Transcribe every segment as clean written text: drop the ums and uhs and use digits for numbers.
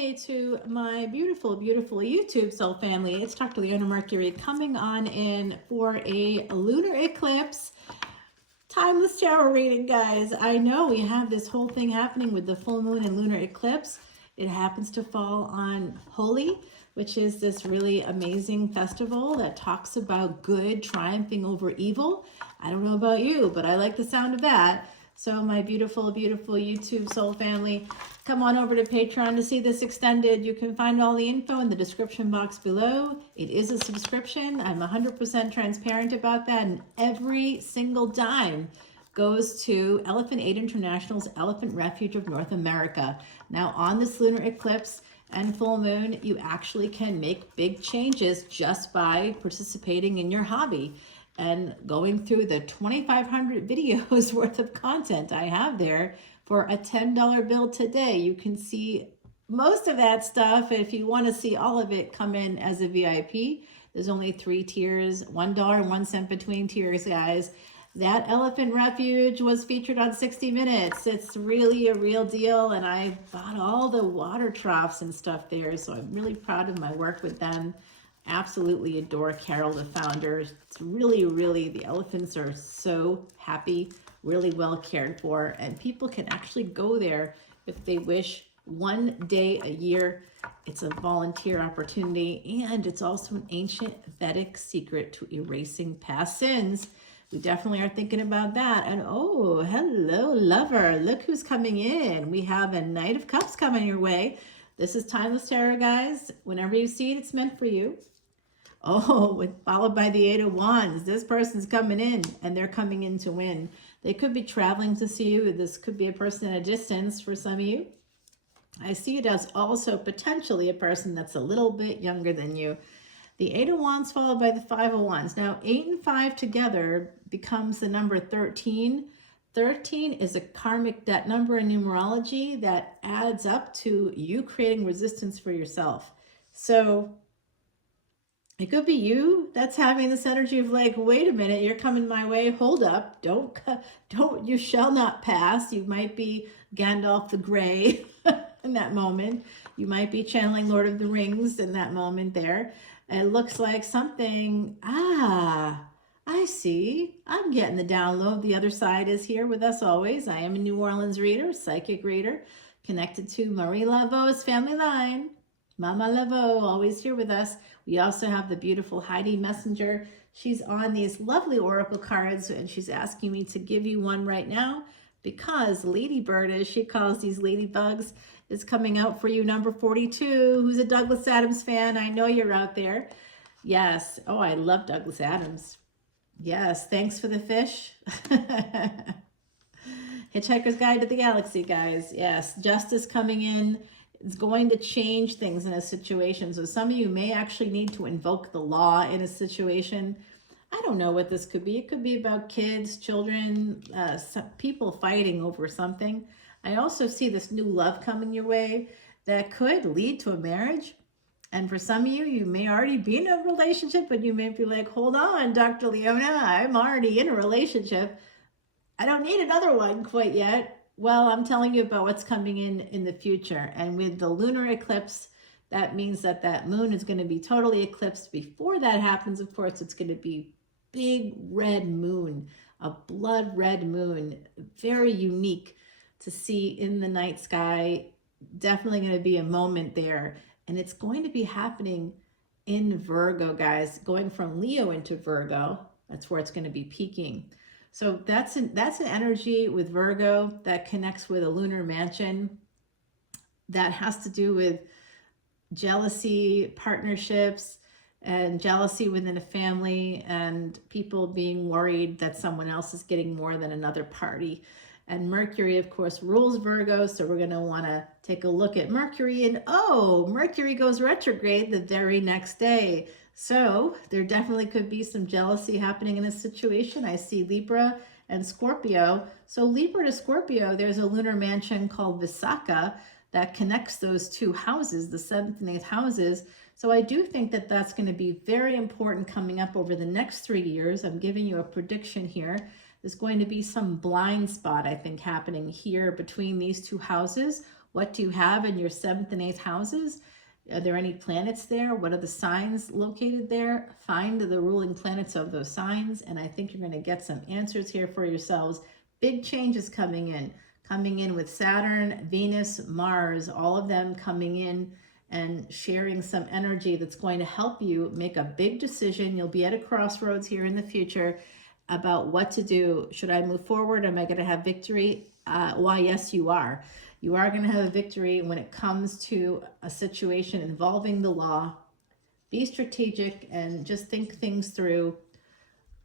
Hey to my beautiful, beautiful YouTube soul family. It's Dr. Leona Mercury coming on in for a lunar eclipse timeless tarot reading, guys. I know we have this whole thing happening with the full moon and lunar eclipse. It happens to fall on Holi, which is this really amazing festival that talks about good triumphing over evil. I don't know about you, but I like the sound of that. So my beautiful, beautiful YouTube soul family, come on over to Patreon to see this extended. You can find all the info in the description box below. It is a subscription. I'm 100% transparent about that. And every single dime goes to Elephant Aid International's Elephant Refuge of North America. Now on this lunar eclipse and full moon, you actually can make big changes just by participating in your hobby and going through the 2,500 videos worth of content I have there for a $10 bill today. You can see most of that stuff. If you want to see all of it, come in as a VIP. There's only 3 tiers, $1.01 between tiers, guys. That Elephant Refuge was featured on 60 Minutes. It's really a real deal, and I bought all the water troughs and stuff there, so I'm really proud of my work with them. Absolutely adore Carol, the founder. It's really, really, the elephants are so happy, really well cared for, and people can actually go there if they wish 1 day a year. It's a volunteer opportunity, and it's also an ancient Vedic secret to erasing past sins. We definitely are thinking about that. And oh, hello, lover. Look who's coming in. We have a Knight of Cups coming your way. This is Timeless Tarot, guys. Whenever you see it, it's meant for you. Oh, followed by the 8 of Wands. This person's coming in, and they're coming in to win. They could be traveling to see you. This could be a person at a distance for some of you. I see it as also potentially a person that's a little bit younger than you. The 8 of Wands followed by the 5 of Wands. Now, 8 and 5 together becomes the number 13. 13 is a karmic debt number in numerology that adds up to you creating resistance for yourself. So it could be you that's having this energy of like, wait a minute, you're coming my way. Hold up. Don't, you shall not pass. You might be Gandalf the Grey in that moment. You might be channeling Lord of the Rings in that moment there. It looks like something, I see. I'm getting the download. The other side is here with us always. I am a New Orleans reader, psychic reader, connected to Marie Laveau's family line. Mama Laveau, always here with us. We also have the beautiful Heidi Messenger. She's on these lovely oracle cards, and she's asking me to give you one right now because Ladybird, as she calls these ladybugs, is coming out for you, number 42. Who's a Douglas Adams fan? I know you're out there. Yes. Oh, I love Douglas Adams. Yes. Thanks for the fish. Hitchhiker's Guide to the Galaxy, guys. Yes. Justice coming in. It's going to change things in a situation. So some of you may actually need to invoke the law in a situation. I don't know what this could be. It could be about kids, children, people fighting over something. I also see this new love coming your way that could lead to a marriage. And for some of you, you may already be in a relationship, but you may be like, hold on, Dr. Leona, I'm already in a relationship. I don't need another one quite yet. Well, I'm telling you about what's coming in the future. And with the lunar eclipse, that means that that moon is going to be totally eclipsed. Before that happens, of course, it's going to be big red moon, a blood red moon, very unique to see in the night sky. Definitely going to be a moment there. And it's going to be happening in Virgo, guys, going from Leo into Virgo. That's where it's going to be peaking. So that's an energy with Virgo that connects with a lunar mansion that has to do with jealousy, partnerships, and jealousy within a family, and people being worried that someone else is getting more than another party. And Mercury, of course, rules Virgo, so we're going to want to take a look at Mercury. And oh, Mercury goes retrograde the very next day. So there definitely could be some jealousy happening in this situation. I see Libra and Scorpio. So Libra to Scorpio, there's a lunar mansion called Visakha that connects those two houses, the 7th and 8th houses. So I do think that that's going to be very important coming up over the next 3 years. I'm giving you a prediction here. There's going to be some blind spot, I think, happening here between these two houses What do you have in your 7th and 8th houses? Are there any planets there? What are the signs located there? Find the ruling planets of those signs, and I think you're going to get some answers here for yourselves. Big changes coming in with Saturn, Venus, Mars, all of them coming in and sharing some energy that's going to help you make a big decision. You'll be at a crossroads here in the future about what to do. Should I move forward? Am I going to have victory? Why, yes, you are. You are going to have a victory when it comes to a situation involving the law. Be strategic and just think things through.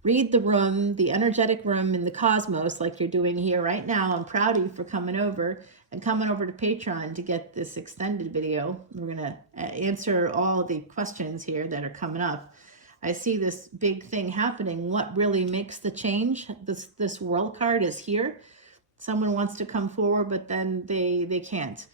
Read the room, the energetic room in the cosmos, like you're doing here right now. I'm proud of you for coming over and coming over to Patreon to get this extended video. We're going to answer all the questions here that are coming up. I see this big thing happening. What really makes the change? This world card is here. Someone wants to come forward, but then they can't.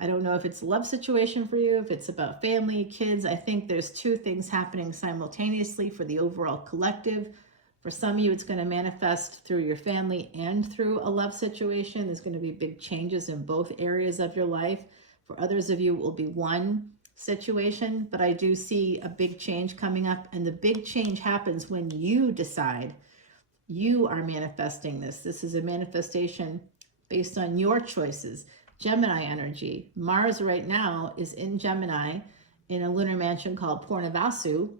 I don't know if it's a love situation for you, if it's about family, kids. I think there's two things happening simultaneously for the overall collective. For some of you, it's going to manifest through your family and through a love situation. There's going to be big changes in both areas of your life. For others of you, it will be one situation, but I do see a big change coming up, and the big change happens when you decide. You are manifesting this. This is a manifestation based on your choices. Gemini energy. Mars right now is in Gemini in a lunar mansion called Purnavasu,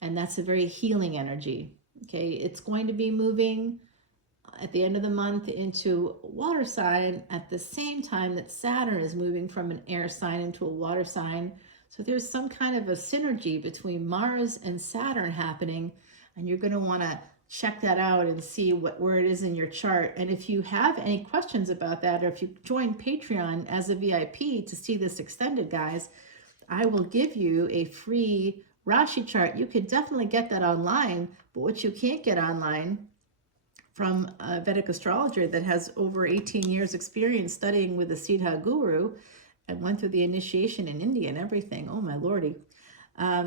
and that's a very healing energy. Okay, it's going to be moving at the end of the month into water sign at the same time that Saturn is moving from an air sign into a water sign. So there's some kind of a synergy between Mars and Saturn happening, and you're going to want to check that out and see where it is in your chart. And if you have any questions about that, or if you join Patreon as a VIP to see this extended, guys, I will give you a free Rashi chart. You could definitely get that online, but what you can't get online from a Vedic astrologer that has over 18 years experience studying with the Siddha guru and went through the initiation in India and everything. Oh my lordy.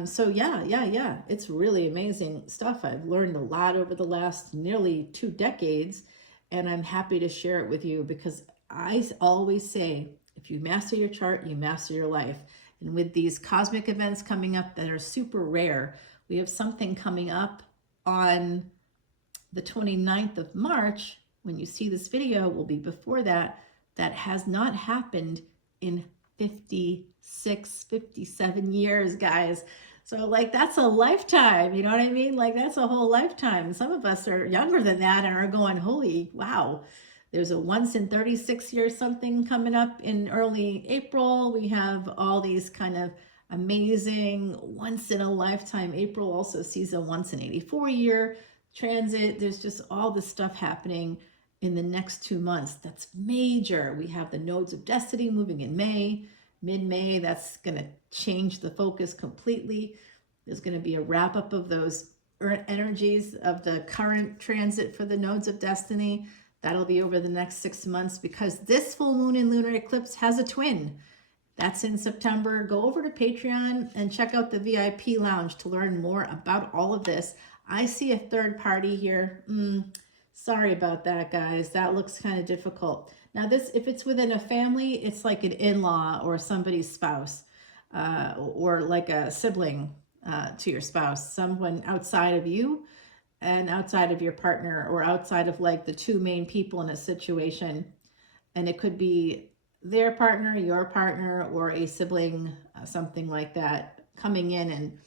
So yeah, it's really amazing stuff. I've learned a lot over the last nearly 2 decades, and I'm happy to share it with you because I always say, if you master your chart, you master your life. And with these cosmic events coming up that are super rare, we have something coming up on the 29th of March. When you see this video, will be before that, that has not happened in 56, 57 years, guys. So like, that's a lifetime, you know what I mean? Like, that's a whole lifetime. Some of us are younger than that and are going, holy wow. There's a once in 36 years something coming up in early April. We have all these kind of amazing once in a lifetime. April also sees a once in 84 year transit. There's just all this stuff happening in the next 2 months. That's major. We have the nodes of destiny moving in May, mid-May. That's going to change the focus completely. There's going to be a wrap up of those energies of the current transit for the nodes of destiny. That'll be over the next 6 months because this full moon and lunar eclipse has a twin. That's in September. Go over to Patreon and check out the VIP lounge to learn more about all of this. I see a third party here. Sorry about that, guys. That looks kind of difficult. Now this, if it's within a family, it's like an in-law or somebody's spouse, or like a sibling to your spouse, someone outside of you and outside of your partner, or outside of like the two main people in a situation. And it could be their partner, your partner, or a sibling, something like that, coming in and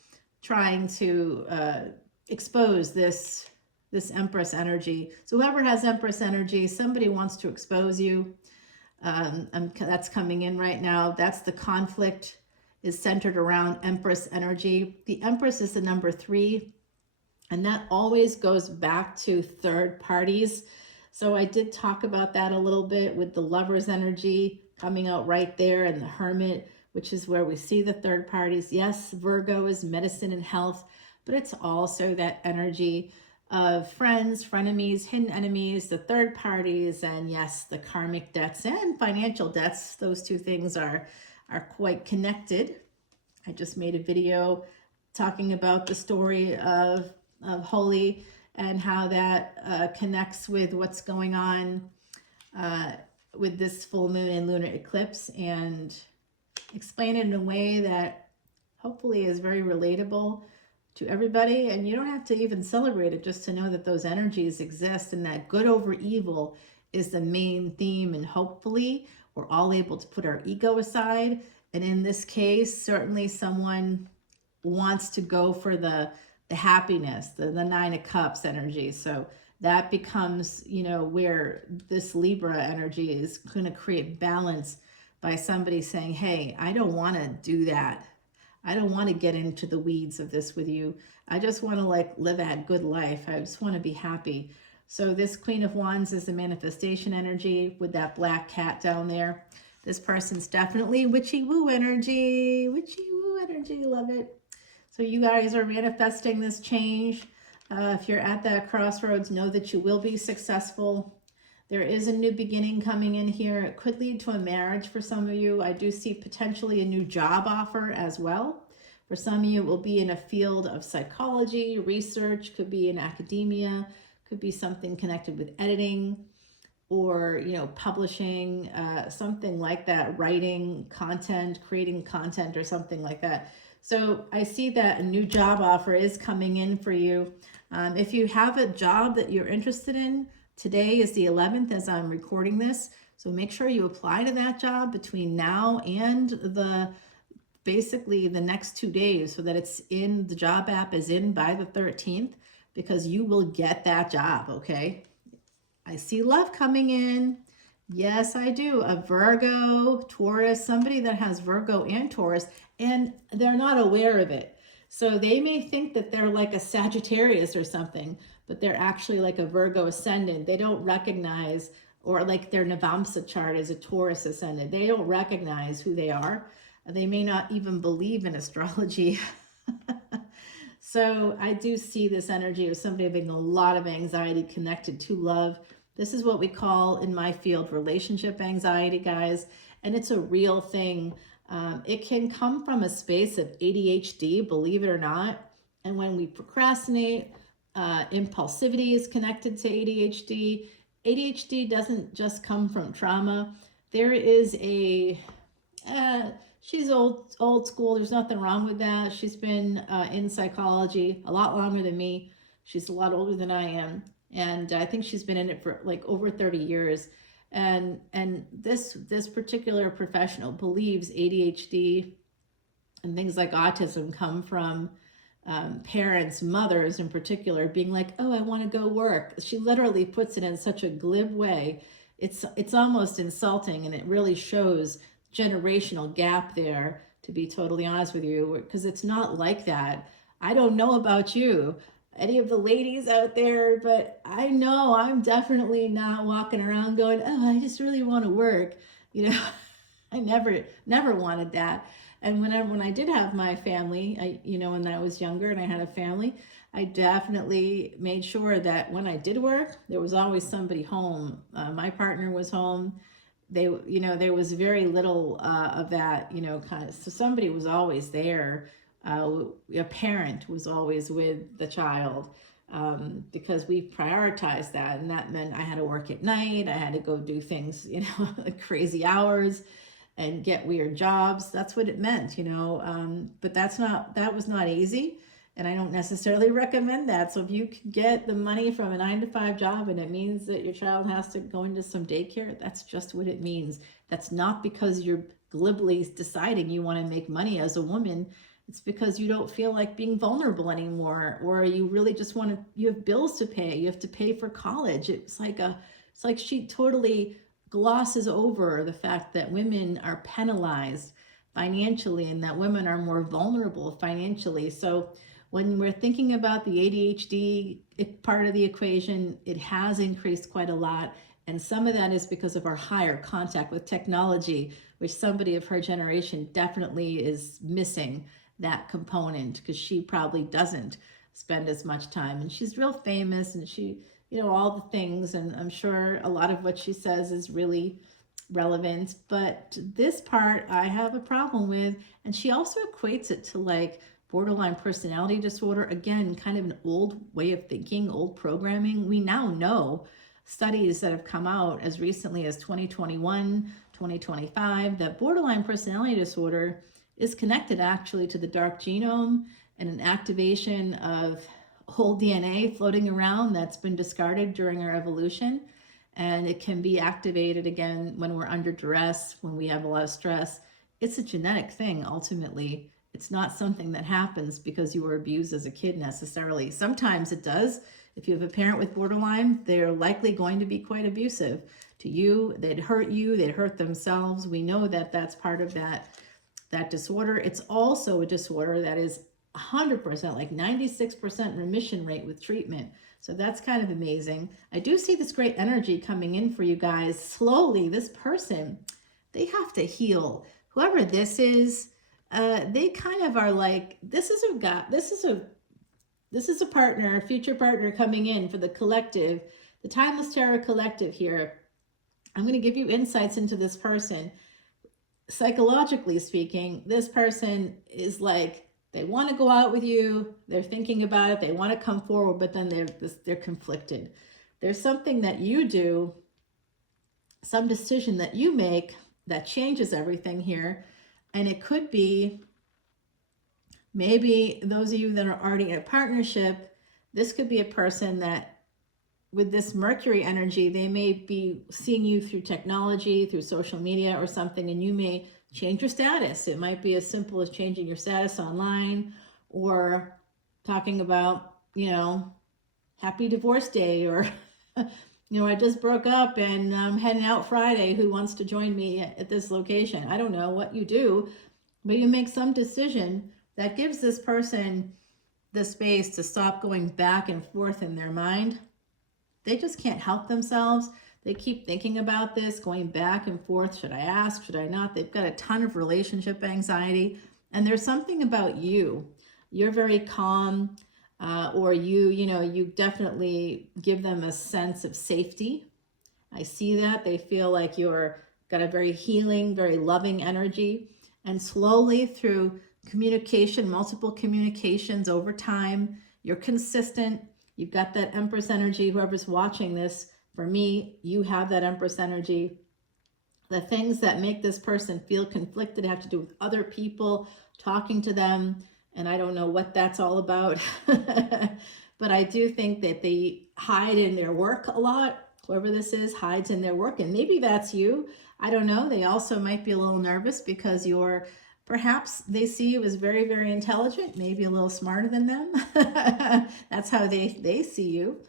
trying to expose this Empress energy. So whoever has Empress energy, somebody wants to expose you. That's coming in right now. That's the conflict is centered around Empress energy. The Empress is the number 3, and that always goes back to third parties. So I did talk about that a little bit with the Lover's energy coming out right there, and the Hermit, which is where we see the third parties. Yes, Virgo is medicine and health, but it's also that energy of friends, frenemies, hidden enemies, the third parties, and yes, the karmic debts and financial debts. Those two things are quite connected. I just made a video talking about the story of Holy and how that connects with what's going on with this full moon and lunar eclipse and explain it in a way that hopefully is very relatable to everybody. And you don't have to even celebrate it, just to know that those energies exist and that good over evil is the main theme. And hopefully we're all able to put our ego aside. And in this case, certainly someone wants to go for the happiness, the Nine of Cups energy. So that becomes, you know, where this Libra energy is going to create balance by somebody saying, hey, I don't want to do that. I don't want to get into the weeds of this with you. I just want to like live a good life. I just want to be happy. So this Queen of Wands is the manifestation energy with that black cat down there. This person's definitely witchy woo energy. Witchy woo energy. Love it. So you guys are manifesting this change. If you're at that crossroads, know that you will be successful. There is a new beginning coming in here. It could lead to a marriage for some of you. I do see potentially a new job offer as well. For some of you, it will be in a field of psychology, research, could be in academia, could be something connected with editing or, you know, publishing, something like that, writing content, creating content or something like that. So I see that a new job offer is coming in for you. If you have a job that you're interested in, today is the 11th as I'm recording this. So make sure you apply to that job between now and basically the next 2 days, so that it's in, the job app is in by the 13th, because you will get that job, okay? I see love coming in. Yes, I do. A Virgo, Taurus, somebody that has Virgo and Taurus, and they're not aware of it. So they may think that they're like a Sagittarius or something, but they're actually like a Virgo ascendant. They don't recognize, or like their Navamsa chart is a Taurus ascendant. They don't recognize who they are. They may not even believe in astrology. So I do see this energy of somebody having a lot of anxiety connected to love. This is what we call in my field relationship anxiety, guys, and it's a real thing. It can come from a space of ADHD, believe it or not. And when we procrastinate, impulsivity is connected to ADHD. ADHD doesn't just come from trauma. There is a, she's old school. There's nothing wrong with that. She's been in psychology a lot longer than me. She's a lot older than I am. And I think she's been in it for like over 30 years. And this particular professional believes ADHD and things like autism come from parents, mothers in particular, being like, oh, I want to go work. She literally puts it in such a glib way. It's almost insulting, and it really shows generational gap there, to be totally honest with you, because it's not like that. I don't know about you, any of the ladies out there, but I know I'm definitely not walking around going, oh, I just really want to work. You know, I never wanted that. And when I did have my family, when I was younger and I had a family, I definitely made sure that when I did work, there was always somebody home. My partner was home. There was very little of that, kind of, so somebody was always there. A parent was always with the child, because we prioritized that. And that meant I had to work at night. I had to go do things, crazy hours and get weird jobs. That's what it meant, but that was not easy. And I don't necessarily recommend that. So if you can get the money from a 9-to-5 job and it means that your child has to go into some daycare, that's just what it means. That's not because you're glibly deciding you want to make money as a woman. It's because you don't feel like being vulnerable anymore, or you really just you have bills to pay. You have to pay for college. It's like she totally glosses over the fact that women are penalized financially and that women are more vulnerable financially. So when we're thinking about the ADHD part of the equation, it has increased quite a lot. And some of that is because of our higher contact with technology, which somebody of her generation definitely is missing that component, because she probably doesn't spend as much time. And she's real famous, and she, all the things. And I'm sure a lot of what she says is really relevant. But this part I have a problem with. And she also equates it to like borderline personality disorder. Again, kind of an old way of thinking, old programming. We now know studies that have come out as recently as 2021, 2025, that borderline personality disorder is connected actually to the dark genome and an activation of whole DNA floating around that's been discarded during our evolution. And it can be activated again when we're under duress, when we have a lot of stress. It's a genetic thing, ultimately. It's not something that happens because you were abused as a kid necessarily. Sometimes it does. If you have a parent with borderline, they're likely going to be quite abusive to you. They'd hurt themselves. We know that that's part of that disorder. It's also a disorder that is 100%, like 96% remission rate with treatment. So that's kind of amazing. I do see this great energy coming in for you guys. Slowly, this person, they have to heal. Whoever this is, they kind of are like, this is a partner, a future partner coming in for the collective, the Timeless Tarot Collective here. I'm going to give you insights into this person. Psychologically speaking, this person is like, they want to go out with you, they're thinking about it, they want to come forward, but then they're conflicted. There's something that you do, some decision that you make that changes everything here. And it could be, maybe those of you that are already in a partnership, this could be a person that with this Mercury energy, they may be seeing you through technology, through social media or something, and you may change your status. It might be as simple as changing your status online, or talking about, happy divorce day, or, I just broke up and I'm heading out Friday. Who wants to join me at this location? I don't know what you do, but you make some decision that gives this person the space to stop going back and forth in their mind. They just can't help themselves. They keep thinking about this, going back and forth. Should I ask? Should I not? They've got a ton of relationship anxiety. And there's something about you. You're very calm, or you definitely give them a sense of safety. I see that. They feel like you're got a very healing, very loving energy. And slowly through communication, multiple communications over time, you're consistent. You've got that Empress energy. Whoever's watching this, for me, you have that Empress energy. The things that make this person feel conflicted have to do with other people, talking to them, and I don't know what that's all about. But I do think that they hide in their work a lot. Whoever this is hides in their work, and maybe that's you. I don't know. They also might be a little nervous because perhaps they see you as very, very intelligent, maybe a little smarter than them. That's how they see you.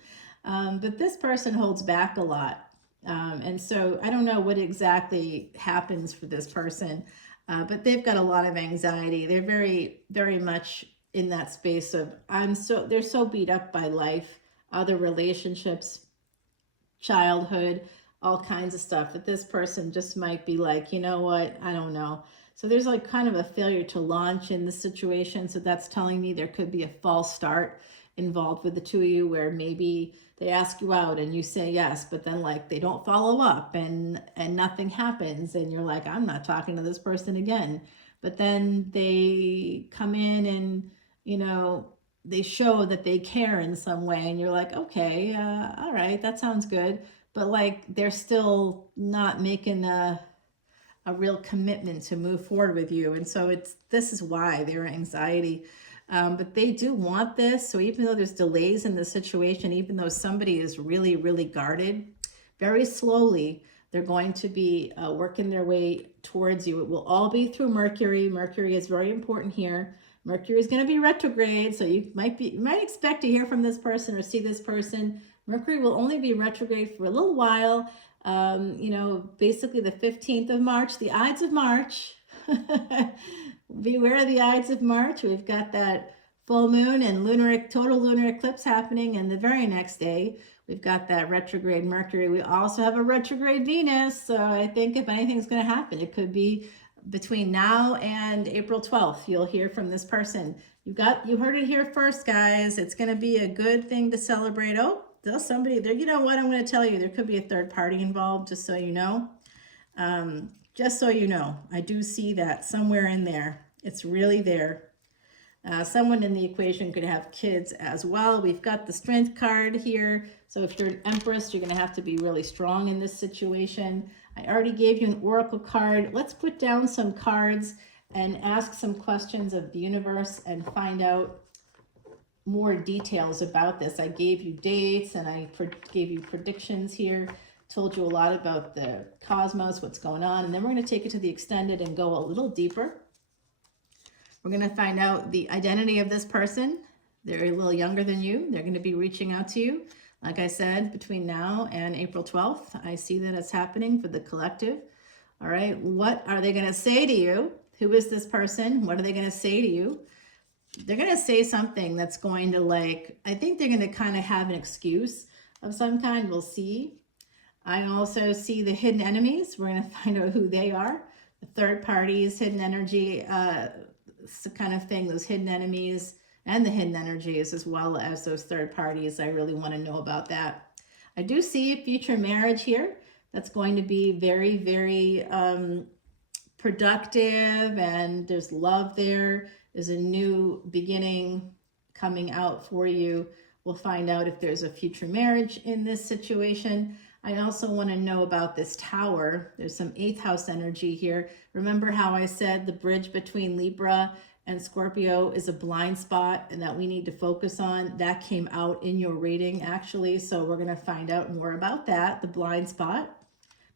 But this person holds back a lot. And so I don't know what exactly happens for this person, but they've got a lot of anxiety. They're very, very much in that space of, they're so beat up by life, other relationships, childhood, all kinds of stuff, that this person just might be like, you know what, I don't know. So there's like kind of a failure to launch in this situation. So that's telling me there could be a false start involved with the two of you, where maybe they ask you out and you say yes, but then like they don't follow up and nothing happens, and you're like, I'm not talking to this person again. But then they come in and they show that they care in some way, and you're like, okay, all right, that sounds good. But like they're still not making a real commitment to move forward with you. And so this is why their anxiety. But they do want this. So even though there's delays in the situation, even though somebody is really, really guarded, very slowly, they're going to be working their way towards you. It will all be through Mercury. Mercury is very important here. Mercury is going to be retrograde. So you might expect to hear from this person or see this person. Mercury will only be retrograde for a little while. Basically the 15th of March, the Ides of March. Beware of the Ides of March. We've got that full moon and total lunar eclipse happening, and the very next day we've got that retrograde Mercury. We also have a retrograde Venus, so I think if anything's going to happen, it could be between now and April 12th. You'll hear from this person. You heard it here first, guys. It's going to be a good thing to celebrate. Oh, there's somebody there. You know what? I'm going to tell you, there could be a third party involved, just so you know. Just so you know, I do see that somewhere in there. It's really there. Someone in the equation could have kids as well. We've got the Strength card here. So if you're an Empress, you're going to have to be really strong in this situation. I already gave you an Oracle card. Let's put down some cards and ask some questions of the universe and find out more details about this. I gave you dates and I gave you predictions here. Told you a lot about the cosmos, what's going on. And then we're going to take it to the extended and go a little deeper. We're going to find out the identity of this person. They're a little younger than you. They're going to be reaching out to you. Like I said, between now and April 12th, I see that it's happening for the collective. All right. What are they going to say to you? Who is this person? What are they going to say to you? They're going to say something that's going to I think they're going to kind of have an excuse of some kind. We'll see. I also see the hidden enemies. We're going to find out who they are. The third parties, hidden energy, kind of thing, those hidden enemies and the hidden energies as well as those third parties. I really want to know about that. I do see a future marriage here that's going to be very, very productive, and there's love there. There's a new beginning coming out for you. We'll find out if there's a future marriage in this situation. I also want to know about this tower. There's some 8th house energy here. Remember how I said the bridge between Libra and Scorpio is a blind spot and that we need to focus on? That came out in your reading, actually. So we're going to find out more about that, the blind spot,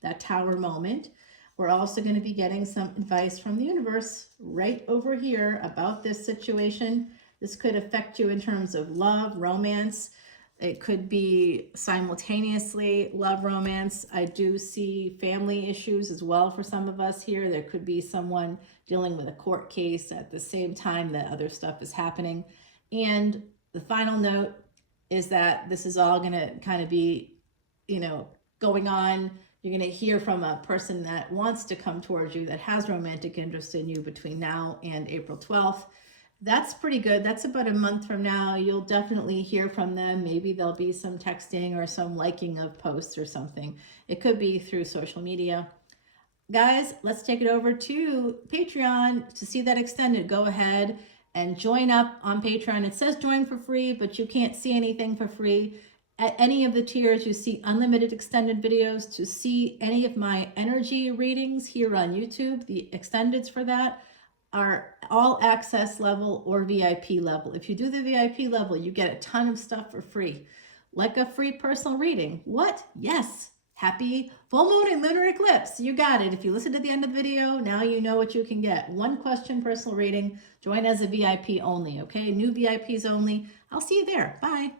that tower moment. We're also going to be getting some advice from the universe right over here about this situation. This could affect you in terms of love, romance. It could be simultaneously love, romance. I do see family issues as well for some of us here. There could be someone dealing with a court case at the same time that other stuff is happening. And the final note is that this is all going to kind of be, going on. You're going to hear from a person that wants to come towards you, that has romantic interest in you between now and April 12th. That's pretty good. That's about a month from now. You'll definitely hear from them. Maybe there'll be some texting or some liking of posts or something. It could be through social media. Guys, let's take it over to Patreon to see that extended. Go ahead and join up on Patreon. It says join for free, but you can't see anything for free. At any of the tiers, you see unlimited extended videos. To see any of my energy readings here on YouTube, the extendeds for that are all access level or VIP level. If you do the VIP level, you get a ton of stuff for free, like a free personal reading. What? Yes. Happy full moon and lunar eclipse. You got it. If you listen to the end of the video, now you know what you can get. 1 question personal reading. Join as a VIP only, okay? New VIPs only. I'll see you there. Bye.